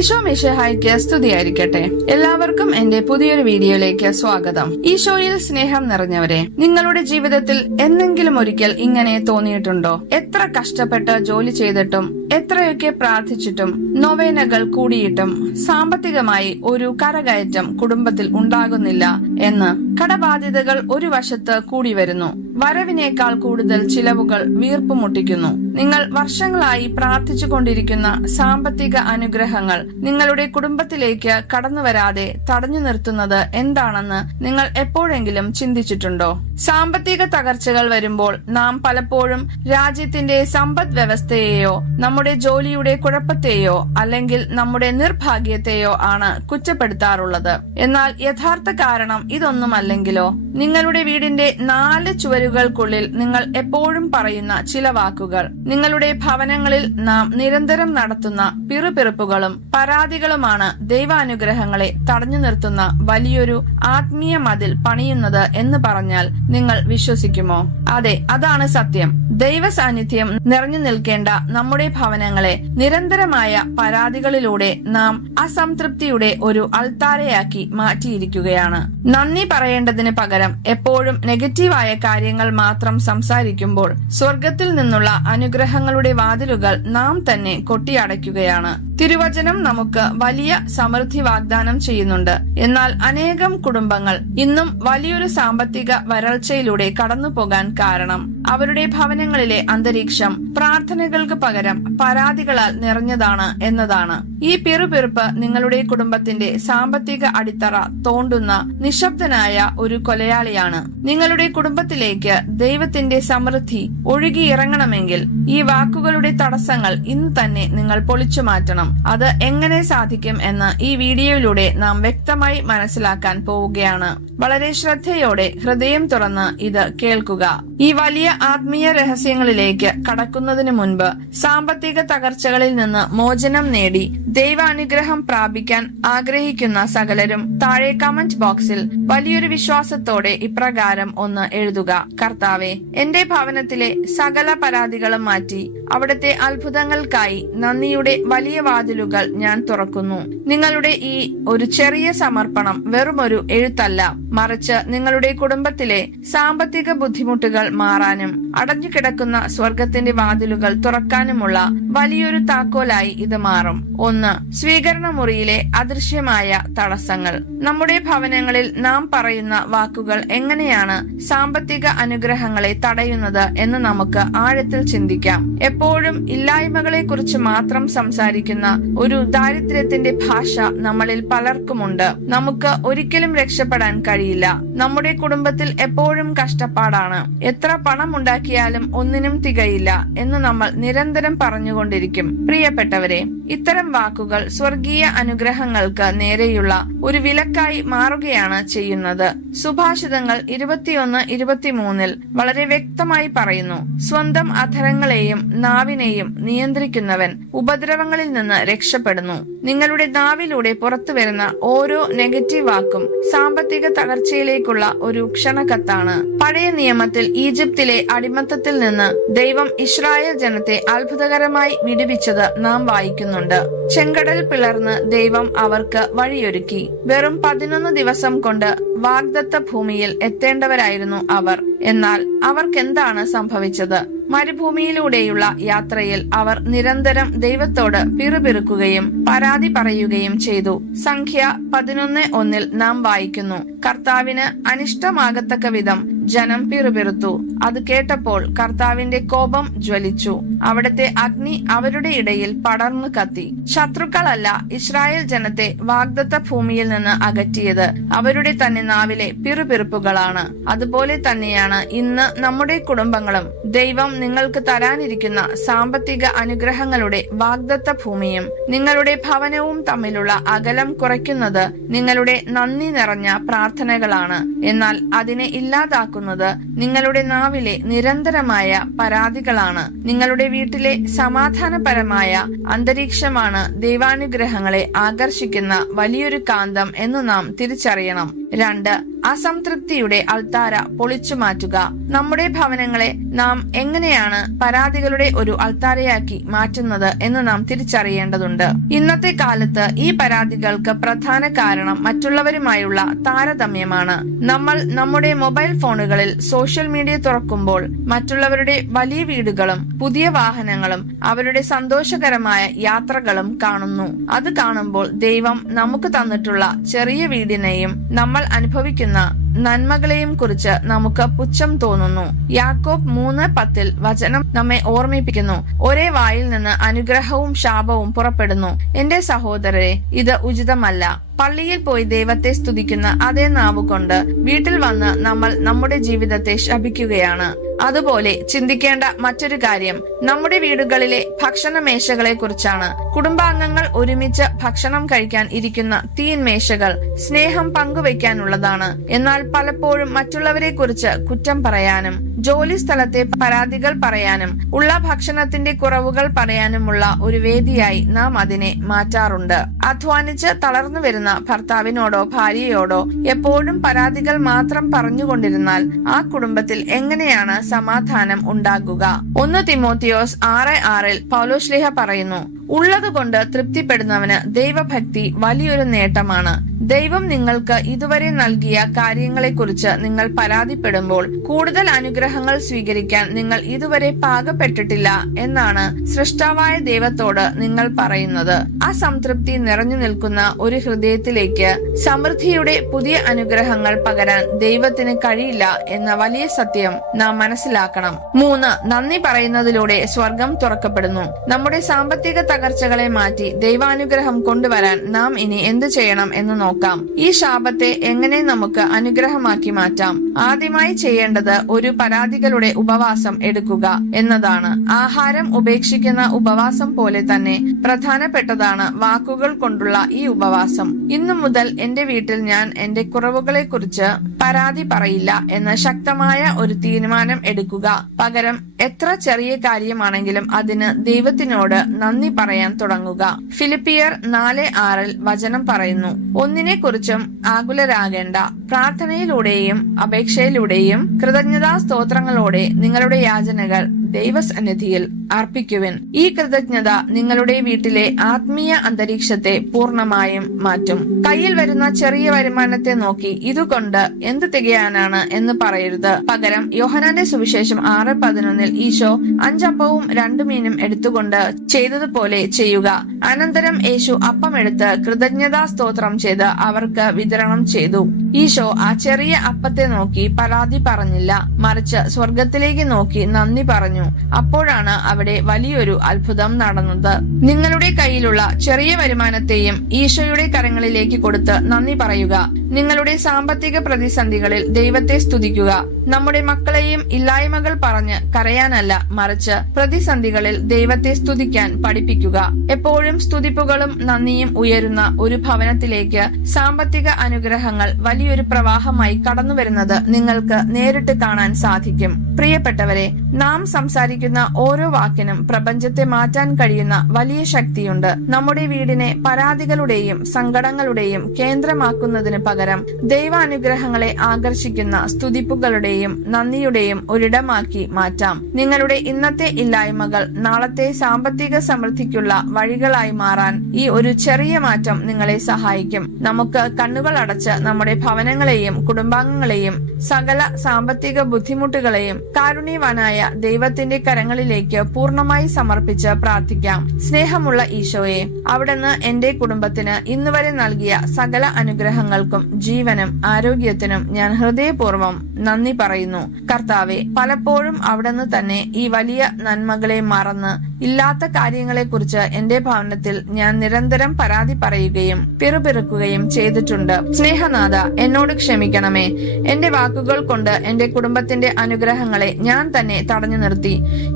ഈശോ മിശിഹായ്ക്ക് സ്തുതിയായിരിക്കട്ടെ. എല്ലാവർക്കും എന്റെ പുതിയൊരു വീഡിയോയിലേക്ക് സ്വാഗതം. ഈശോയിൽ സ്നേഹം നിറഞ്ഞവരെ, നിങ്ങളുടെ ജീവിതത്തിൽ എന്നെങ്കിലും ഒരിക്കൽ ഇങ്ങനെ തോന്നിയിട്ടുണ്ടോ? എത്ര കഷ്ടപ്പെട്ട് ജോലി ചെയ്തിട്ടും എത്രയൊക്കെ പ്രാർത്ഥിച്ചിട്ടും നൊവേനകൾ കൂടിയിട്ടും സാമ്പത്തികമായി ഒരു കരകയറ്റം കുടുംബത്തിൽ ഉണ്ടാകുന്നില്ല എന്ന്. കടബാധ്യതകൾ ഒരു വശത്ത് കൂടി വരുന്നു, വരവിനേക്കാൾ കൂടുതൽ ചിലവുകൾ വീർപ്പുമുട്ടിക്കുന്നു. നിങ്ങൾ വർഷങ്ങളായി പ്രാർത്ഥിച്ചു കൊണ്ടിരിക്കുന്ന സാമ്പത്തിക അനുഗ്രഹങ്ങൾ നിങ്ങളുടെ കുടുംബത്തിലേക്ക് കടന്നുവരാതെ തടഞ്ഞു നിർത്തുന്നത് എന്താണെന്ന് നിങ്ങൾ എപ്പോഴെങ്കിലും ചിന്തിച്ചിട്ടുണ്ടോ? സാമ്പത്തിക തകർച്ചകൾ വരുമ്പോൾ നാം പലപ്പോഴും രാജ്യത്തിന്റെ സമ്പദ് വ്യവസ്ഥയെയോ നമ്മുടെ ജോലിയുടെ കുഴപ്പത്തെയോ അല്ലെങ്കിൽ നമ്മുടെ നിർഭാഗ്യത്തെയോ ആണ് കുറ്റപ്പെടുത്താറുള്ളത്. എന്നാൽ യഥാർത്ഥ കാരണം ഇതൊന്നുമല്ലെങ്കിലോ? നിങ്ങളുടെ വീടിന്റെ 4 ചുവരുകൾക്കുള്ളിൽ നിങ്ങൾ എപ്പോഴും പറയുന്ന ചില വാക്കുകൾ, നിങ്ങളുടെ ഭവനങ്ങളിൽ നാം നിരന്തരം നടത്തുന്ന പിറുപിറുപ്പുകളും പരാതികളുമാണ് ദൈവാനുഗ്രഹങ്ങളെ തടഞ്ഞു നിർത്തുന്ന വലിയൊരു ആത്മീയ മതിൽ പണിയുന്നത് എന്ന് പറഞ്ഞാൽ നിങ്ങൾ വിശ്വസിക്കുമോ? അതെ, അതാണ് സത്യം. ദൈവ സാന്നിധ്യം നിറഞ്ഞു നിൽക്കേണ്ട നമ്മുടെ ഭവനങ്ങളെ നിരന്തരമായ പരാതികളിലൂടെ നാം അസംതൃപ്തിയുടെ ഒരു അൾത്താരയാക്കി മാറ്റിയിരിക്കുകയാണ്. നന്ദി പറയേണ്ടതിന് പകരം എപ്പോഴും നെഗറ്റീവായ കാര്യങ്ങൾ മാത്രം സംസാരിക്കുമ്പോൾ സ്വർഗത്തിൽ നിന്നുള്ള അനുഗ്രഹങ്ങളുടെ വാതിലുകൾ നാം തന്നെ കൊട്ടിയടയ്ക്കുകയാണ്. തിരുവചനം നമുക്ക് വലിയ സമൃദ്ധി വാഗ്ദാനം ചെയ്യുന്നുണ്ട്. എന്നാൽ അനേകം കുടുംബങ്ങൾ ഇന്നും വലിയൊരു സാമ്പത്തിക വരൾച്ചയിലൂടെ കടന്നുപോകാൻ കാരണം അവരുടെ ഭവനങ്ങളിലെ അന്തരീക്ഷം പ്രാർത്ഥനകൾക്ക് പകരം പരാതികളാൽ നിറഞ്ഞതാണ് എന്നതാണ്. ഈ പിറുപിറുപ്പ് നിങ്ങളുടെ കുടുംബത്തിന്റെ സാമ്പത്തിക അടിത്തറ തോണ്ടുന്ന നിശബ്ദനായ ഒരു കൊലയാളിയാണ്. നിങ്ങളുടെ കുടുംബത്തിലേക്ക് ദൈവത്തിന്റെ സമൃദ്ധി ഒഴുകിയിറങ്ങണമെങ്കിൽ ഈ വാക്കുകളുടെ തടസ്സങ്ങൾ ഇന്ന് തന്നെ നിങ്ങൾ പൊളിച്ചു മാറ്റണം. അത് എങ്ങനെ സാധിക്കും എന്ന് ഈ വീഡിയോയിലൂടെ നാം വ്യക്തമായി മനസ്സിലാക്കാൻ പോവുകയാണ്. വളരെ ശ്രദ്ധയോടെ ഹൃദയം തുറന്ന് ഇത് കേൾക്കുക. ഈ വലിയ ആത്മീയ രഹസ്യങ്ങളിലേക്ക് കടക്കുന്നതിന് മുൻപ് സാമ്പത്തിക തകർച്ചകളിൽ നിന്ന് മോചനം നേടി ദൈവാനുഗ്രഹം പ്രാപിക്കാൻ ആഗ്രഹിക്കുന്ന സകലരും താഴെ കമന്റ് ബോക്സിൽ വലിയൊരു വിശ്വാസത്തോടെ ഇപ്രകാരം ഒന്ന് എഴുതുക: കർത്താവേ, എന്റെ ഭവനത്തിലെ സകല പരാതികളും മാറ്റി അവിടുത്തെ അത്ഭുതങ്ങൾക്കായി നന്ദിയുടെ വലിയ വാതിലുകൾ ഞാൻ തുറക്കുന്നു. നിങ്ങളുടെ ഈ ഒരു ചെറിയ സമർപ്പണം വെറുമൊരു എഴുത്തല്ല, മറിച്ച് നിങ്ങളുടെ കുടുംബത്തിലെ സാമ്പത്തിക ബുദ്ധിമുട്ടുകൾ മാറാനും അടഞ്ഞുകിടക്കുന്ന സ്വർഗത്തിന്റെ വാതിലുകൾ തുറക്കാനുമുള്ള വലിയൊരു താക്കോലായി ഇത് മാറും. 1. സ്വീകരണ മുറിയിലെ അദൃശ്യമായ തടസ്സങ്ങൾ. നമ്മുടെ ഭവനങ്ങളിൽ നാം പറയുന്ന വാക്കുകൾ എങ്ങനെയാണ് സാമ്പത്തിക അനുഗ്രഹങ്ങളെ തടയുന്നത് എന്ന് നമുക്ക് ആഴത്തിൽ ചിന്തിക്കാം. എപ്പോഴും ഇല്ലായ്മകളെ കുറിച്ച് മാത്രം സംസാരിക്കുന്ന ഒരു ദാരിദ്ര്യത്തിന്റെ ഭാഷ നമ്മളിൽ പലർക്കുമുണ്ട്. നമുക്ക് ഒരിക്കലും രക്ഷപ്പെടാൻ കഴിയില്ല. നമ്മുടെ കുടുംബത്തിൽ എപ്പോഴും കഷ്ടപ്പാടാണ്. എത്ര പണം ഉണ്ടാക്കിയാലും ഒന്നിനും തികയില്ല എന്ന് നമ്മൾ നിരന്തരം പറഞ്ഞുകൊണ്ടിരിക്കും. പ്രിയപ്പെട്ടവരെ, ഇത്തരം വാക്കുകൾ സ്വർഗീയ അനുഗ്രഹങ്ങൾക്ക് നേരെയുള്ള ഒരു വിലക്കായി മാറുകയാണ് ചെയ്യുന്നത്. സുഭാഷിതങ്ങൾ 21:23 വളരെ വ്യക്തമായി പറയുന്നു: സ്വന്തം അധരങ്ങളെയും നാവിനെയും നിയന്ത്രിക്കുന്നവൻ ഉപദ്രവങ്ങളിൽ നിന്ന് രക്ഷപ്പെടുന്നു. നിങ്ങളുടെ നാവിലൂടെ പുറത്തു വരുന്ന ഓരോ നെഗറ്റീവ് വാക്കും സാമ്പത്തിക തകർച്ചയിലേക്കുള്ള ഒരു ക്ഷണക്കത്താണ്. പഴയ നിയമത്തിൽ ഈജിപ്തിലെ അടിമത്തത്തിൽ നിന്ന് ദൈവം ഇസ്രായേൽ ജനത്തെ അത്ഭുതകരമായി വിടുവിച്ചത് നാം വായിക്കുന്നുണ്ട്. ചെങ്കടൽ പിളർന്ന് ദൈവം അവർക്ക് വഴിയൊരുക്കി. വെറും 11 ദിവസം കൊണ്ട് വാഗ്ദത്ത ഭൂമിയിൽ എത്തേണ്ടവരായിരുന്നു അവർ. എന്നാൽ അവർക്കെന്താണ് സംഭവിച്ചത്? മരുഭൂമിയിലൂടെയുള്ള യാത്രയിൽ അവർ നിരന്തരം ദൈവത്തോട് പിറുപിറുക്കുകയും പരാതി പറയുകയും ചെയ്തു. സംഖ്യ 11:1 നാം വായിക്കുന്നു: കർത്താവിന് അനിഷ്ടമാകത്തക്ക വിധം ജനം പിറുപിറുത്തു. അത് കേട്ടപ്പോൾ കർത്താവിന്റെ കോപം ജ്വലിച്ചു. അവിടുത്തെ അഗ്നി അവരുടെ ഇടയിൽ പടർന്നു കത്തി. ശത്രുക്കളല്ല ഇസ്രായേൽ ജനത്തെ വാഗ്ദത്ത ഭൂമിയിൽ നിന്ന് അകറ്റിയത്, അവരുടെ തന്നെ നാവിലെ പിറുപിറുപ്പുകളാണ്. അതുപോലെ തന്നെയാണ് ഇന്ന് നമ്മുടെ കുടുംബങ്ങളും ദൈവം നിങ്ങൾക്ക് തരാനിരിക്കുന്ന സാമ്പത്തിക അനുഗ്രഹങ്ങളുടെ വാഗ്ദത്ത ഭൂമിയും നിങ്ങളുടെ ഭവനവും തമ്മിലുള്ള അകലം കുറയ്ക്കുന്നത് നിങ്ങളുടെ നന്ദി നിറഞ്ഞ പ്രാർത്ഥനകളാണ്. എന്നാൽ അതിനെ ഇല്ലാതാക്കുന്നത് നിങ്ങളുടെ നാവിലെ നിരന്തരമായ പരാതികളാണ്. നിങ്ങളുടെ വീട്ടിലെ സമാധാനപരമായ അന്തരീക്ഷമാണ് ദൈവാനുഗ്രഹങ്ങളെ ആകർഷിക്കുന്ന വലിയൊരു കാന്തം എന്ന് നാം തിരിച്ചറിയണം. 2. അസംതൃപ്തിയുടെ അൾത്താര പൊളിച്ചു മാറ്റുക. നമ്മുടെ ഭവനങ്ങളെ നാം എങ്ങനെയാണ് പരാതികളുടെ ഒരു അൾത്താരയാക്കി മാറ്റുന്നത് എന്ന് നാം തിരിച്ചറിയേണ്ടതുണ്ട്. ഇന്നത്തെ കാലത്ത് ഈ പരാതികൾക്ക് പ്രധാന കാരണം മറ്റുള്ളവരുമായുള്ള താരതമ്യമാണ്. നമ്മൾ നമ്മുടെ മൊബൈൽ ഫോണുകളിൽ സോഷ്യൽ മീഡിയ തുറക്കുമ്പോൾ മറ്റുള്ളവരുടെ വലിയ വീടുകളും പുതിയ വാഹനങ്ങളും അവരുടെ സന്തോഷകരമായ യാത്രകളും കാണുന്നു. അത് കാണുമ്പോൾ ദൈവം നമുക്ക് തന്നിട്ടുള്ള ചെറിയ വീടിനെയും നമ്മൾ അനുഭവിക്കുന്ന നന്മകളെയും കുറിച്ച് നമുക്ക് പുച്ഛം തോന്നുന്നു. യാക്കോബ് 3:10 വചനം നമ്മെ ഓർമ്മിപ്പിക്കുന്നു, ഒരേ വായിൽ നിന്ന് അനുഗ്രഹവും ശാപവും പുറപ്പെടുന്നു. എന്റെ സഹോദരരെ, ഇത് ഉചിതമല്ല. പള്ളിയിൽ പോയി ദൈവത്തെ സ്തുതിക്കുന്ന അതേ നാവുകൊണ്ട് വീട്ടിൽ വന്ന് നമ്മൾ നമ്മുടെ ജീവിതത്തെ ശപിക്കുകയാണ്. അതുപോലെ ചിന്തിക്കേണ്ട മറ്റൊരു കാര്യം നമ്മുടെ വീടുകളിലെ ഭക്ഷണ മേശകളെ കുറിച്ചാണ്. കുടുംബാംഗങ്ങൾ ഒരുമിച്ച് ഭക്ഷണം കഴിക്കാൻ ഇരിക്കുന്ന തീൻമേശകൾ സ്നേഹം പങ്കുവയ്ക്കാനുള്ളതാണ്. എന്നാൽ പലപ്പോഴും മറ്റുള്ളവരെ കുറിച്ച് കുറ്റം പറയാനും ജോലി സ്ഥലത്തെ പരാതികൾ പറയാനും ഉള്ള ഭക്ഷണത്തിന്റെ കുറവുകൾ പറയാനുമുള്ള ഒരു വേദിയായി നാം അതിനെ മാറ്റാറുണ്ട്. അധ്വാനിച്ച് തളർന്നു വരുന്ന ഭർത്താവിനോടോ ഭാര്യയോടോ എപ്പോഴും പരാതികൾ മാത്രം പറഞ്ഞുകൊണ്ടിരുന്നാൽ ആ കുടുംബത്തിൽ എങ്ങനെയാണ് സമാധാനം ഉണ്ടാകുക? 1 തിമോത്തിയോസ് 6:6 പൗലോസ്ലീഹ പറയുന്നു, ഉള്ളതുകൊണ്ട് തൃപ്തിപ്പെടുന്നവന് ദൈവഭക്തി വലിയൊരു നേട്ടമാണ്. ദൈവം നിങ്ങൾക്ക് ഇതുവരെ നൽകിയ കാര്യങ്ങളെക്കുറിച്ച് നിങ്ങൾ പരാതിപ്പെടുമ്പോൾ കൂടുതൽ അനുഗ്രഹങ്ങൾ സ്വീകരിക്കാൻ നിങ്ങൾ ഇതുവരെ പാകപ്പെട്ടിട്ടില്ല എന്നാണ് സൃഷ്ടാവായ ദൈവത്തോട് നിങ്ങൾ പറയുന്നത്. അസംതൃപ്തി നിറഞ്ഞു നിൽക്കുന്ന ഒരു ഹൃദയത്തിലേക്ക് സമൃദ്ധിയുടെ പുതിയ അനുഗ്രഹങ്ങൾ പകരാൻ ദൈവത്തിന് കഴിയില്ല എന്ന വലിയ സത്യം നാം മനസ്സിലാക്കണം. 3. നന്ദി പറയുന്നതിലൂടെ സ്വർഗം തുറക്കപ്പെടുന്നു. നമ്മുടെ സാമ്പത്തിക തകർച്ചകളെ മാറ്റി ദൈവാനുഗ്രഹം കൊണ്ടുവരാൻ നാം ഇനി എന്ത് ചെയ്യണം എന്ന് നോക്കാം. ഈ ശാപത്തെ എങ്ങനെ നമുക്ക് അനുഗ്രഹമാക്കി മാറ്റാം? ആദ്യമായി ചെയ്യേണ്ടത് ഒരു പരാതികളുടെ ഉപവാസം എടുക്കുക എന്നതാണ്. ആഹാരം ഉപേക്ഷിക്കുന്ന ഉപവാസം പോലെ തന്നെ പ്രധാനപ്പെട്ടതാണ് വാക്കുകൾ കൊണ്ടുള്ള ഈ ഉപവാസം. ഇന്നു മുതൽ എന്റെ വീട്ടിൽ ഞാൻ എന്റെ കുറവുകളെ കുറിച്ച് പരാതി പറയില്ല എന്ന ശക്തമായ ഒരു തീരുമാനം എടുക്കുക. പകരം എത്ര ചെറിയ കാര്യമാണെങ്കിലും അതിന് ദൈവത്തിനോട് നന്ദി പറയാൻ തുടങ്ങുക. ഫിലിപ്പിയർ 4:6 വചനം പറയുന്നു, ഒന്നിനെ കുറിച്ചും ആകുലരാകേണ്ട, പ്രാർത്ഥനയിലൂടെയും അപേക്ഷയിലൂടെയും കൃതജ്ഞതാ സ്തോത്രങ്ങളോടെ നിങ്ങളുടെ യാചനകൾ ദൈവസന്നിധിയിൽ അർപ്പിക്കുവിൻ. ഈ കൃതജ്ഞത നിങ്ങളുടെ വീട്ടിലെ ആത്മീയ അന്തരീക്ഷത്തെ പൂർണ്ണമായും മാറ്റും. കയ്യിൽ വരുന്ന ചെറിയ വരുമാനത്തെ നോക്കി ഇതുകൊണ്ട് എന്ത് തികയാനാണ് എന്ന് പറയരുത്. പകരം യോഹന്നാന്റെ സുവിശേഷം 6:11 ഈശോ 5 അപ്പവും 2 മീനും എടുത്തുകൊണ്ട് ചെയ്തതുപോലെ ചെയ്യുക. അനന്തരം യേശു അപ്പം എടുത്ത് കൃതജ്ഞതാ സ്തോത്രം ചെയ്ത് അവർക്ക് വിതരണം ചെയ്തു. ഈശോ ആ ചെറിയ അപ്പത്തെ നോക്കി പരാതി പറഞ്ഞില്ല, മറിച്ച് സ്വർഗത്തിലേക്ക് നോക്കി നന്ദി പറഞ്ഞു. അപ്പോഴാണ് അവിടെ വലിയൊരു അത്ഭുതം നടന്നത്. നിങ്ങളുടെ കയ്യിലുള്ള ചെറിയ വരുമാനത്തെയും ഈശോയുടെ കരങ്ങളിലേക്ക് കൊടുത്ത് നന്ദി പറയുക. നിങ്ങളുടെ സാമ്പത്തിക പ്രതിസന്ധികളിൽ ദൈവത്തെ സ്തുതിക്കുക. നമ്മുടെ മക്കളെയും ഇല്ലായ്മകൾ പറഞ്ഞ് കരയാനല്ല, മറിച്ച് പ്രതിസന്ധികളിൽ ദൈവത്തെ സ്തുതിക്കാൻ പഠിപ്പിക്കുക. എപ്പോഴും സ്തുതിപ്പുകളും നന്ദിയും ഉയരുന്ന ഒരു ഭവനത്തിലേക്ക് സാമ്പത്തിക അനുഗ്രഹങ്ങൾ വലിയൊരു പ്രവാഹമായി കടന്നു വരുന്നത് നിങ്ങൾക്ക് നേരിട്ട് കാണാൻ സാധിക്കും. പ്രിയപ്പെട്ടവരെ, നാം സംസാരിക്കുന്ന ഓരോ വാക്കിനും പ്രപഞ്ചത്തെ മാറ്റാൻ കഴിയുന്ന വലിയ ശക്തിയുണ്ട്. നമ്മുടെ വീടിനെ പരാതികളുടെയും സങ്കടങ്ങളുടെയും കേന്ദ്രമാക്കുന്നതിന് പകരം ദൈവാനുഗ്രഹങ്ങളെ ആകർഷിക്കുന്ന സ്തുതിപ്പുകളുടെയും നന്ദിയുടെയും ഒരിടമാക്കി മാറ്റാം. നിങ്ങളുടെ ഇന്നത്തെ ഇല്ലായ്മകൾ നാളത്തെ സാമ്പത്തിക സമൃദ്ധിക്കുള്ള വഴികളായി മാറാൻ ഈ ഒരു ചെറിയ മാറ്റം നിങ്ങളെ സഹായിക്കും. നമുക്ക് കണ്ണുകൾ അടച്ച് നമ്മുടെ ഭവനങ്ങളെയും കുടുംബാംഗങ്ങളെയും സകല സാമ്പത്തിക ബുദ്ധിമുട്ടുകളെയും കാരുണ്യവാനായ ദൈവത്തിന്റെ കരങ്ങളിലേക്ക് പൂർണ്ണമായി സമർപ്പിച്ച് പ്രാർത്ഥിക്കാം. സ്നേഹമുള്ള ഈശോയെ, അവിടുന്ന് എന്റെ കുടുംബത്തിന് ഇന്നുവരെ നൽകിയ സകല അനുഗ്രഹങ്ങൾക്കും ജീവനും ആരോഗ്യത്തിനും ഞാൻ ഹൃദയപൂർവ്വം നന്ദി പറയുന്നു. കർത്താവെ, പലപ്പോഴും അവിടുന്ന് തന്നെ ഈ വലിയ നന്മകളെ മറന്ന് ഇല്ലാത്ത കാര്യങ്ങളെ കുറിച്ച് എന്റെ ഭവനത്തിൽ ഞാൻ നിരന്തരം പരാതി പറയുകയും പിറുപിറുക്കുകയും ചെയ്തിട്ടുണ്ട്. സ്നേഹനാഥ, എന്നോട് ക്ഷമിക്കണമേ. എന്റെ വാക്കുകൾ കൊണ്ട് എന്റെ കുടുംബത്തിന്റെ അനുഗ്രഹങ്ങളെ ഞാൻ തന്നെ തടഞ്ഞു നിർത്തി.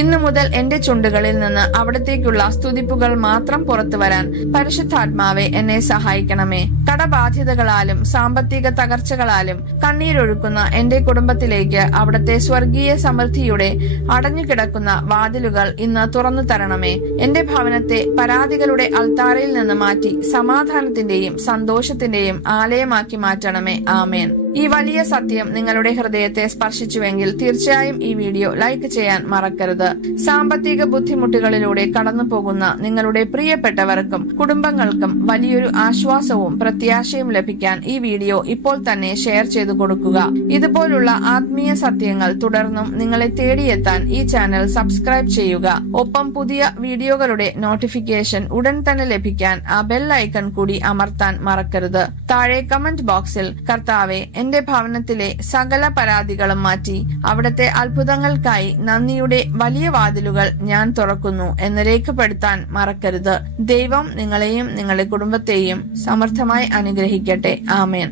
ഇന്നു മുതൽ എന്റെ ചുണ്ടുകളിൽ നിന്ന് അവിടത്തേക്കുള്ള സ്തുതിപ്പുകൾ മാത്രം പുറത്തു വരാൻ പരിശുദ്ധാത്മാവെ എന്നെ സഹായിക്കണമേ. കടബാധ്യതകളാലും സാമ്പത്തിക തകർച്ചകളാലും കണ്ണീരൊഴുക്കുന്ന എന്റെ കുടുംബത്തിലേക്ക് അവിടുത്തെ സ്വർഗീയ സമൃദ്ധിയുടെ അടഞ്ഞുകിടക്കുന്ന വാതിലുകൾ ഇന്ന് തുറന്നു തരണമേ. എന്റെ ഭവനത്തെ പരാതികളുടെ അൾത്താരയിൽ നിന്ന് മാറ്റി സമാധാനത്തിന്റെയും സന്തോഷത്തിന്റെയും ആലയമാക്കി മാറ്റണമേ. ആമേൻ. ഈ വലിയ സത്യം നിങ്ങളുടെ ഹൃദയത്തെ സ്പർശിച്ചുവെങ്കിൽ തീർച്ചയായും ഈ വീഡിയോ ലൈക്ക് ചെയ്യാൻ മറക്കരുത്. സാമ്പത്തിക ബുദ്ധിമുട്ടുകളിലൂടെ കടന്നു പോകുന്ന നിങ്ങളുടെ പ്രിയപ്പെട്ടവർക്കും കുടുംബങ്ങൾക്കും വലിയൊരു ആശ്വാസവും പ്രത്യാശയും ലഭിക്കാൻ ഈ വീഡിയോ ഇപ്പോൾ തന്നെ ഷെയർ ചെയ്തു കൊടുക്കുക. ഇതുപോലുള്ള ആത്മീയ സത്യങ്ങൾ തുടർന്നും നിങ്ങളെ തേടിയെത്താൻ ഈ ചാനൽ സബ്സ്ക്രൈബ് ചെയ്യുക. ഒപ്പം പുതിയ വീഡിയോകളുടെ നോട്ടിഫിക്കേഷൻ ഉടൻ തന്നെ ലഭിക്കാൻ ആ ബെൽ ഐക്കൺ കൂടി അമർത്താൻ മറക്കരുത്. താഴെ കമന്റ് ബോക്സിൽ കർത്താവെ, എന്റെ ഭവനത്തിലെ സകല പരാതികളും മാറ്റി അവിടുത്തെ അത്ഭുതങ്ങൾക്കായി നന്ദിയുടെ വലിയ വാതിലുകൾ ഞാൻ തുറക്കുന്നു എന്ന് രേഖപ്പെടുത്താൻ മറക്കരുത്. ദൈവം നിങ്ങളെയും നിങ്ങളുടെ കുടുംബത്തെയും സമർത്ഥമായി അനുഗ്രഹിക്കട്ടെ. ആമേൻ.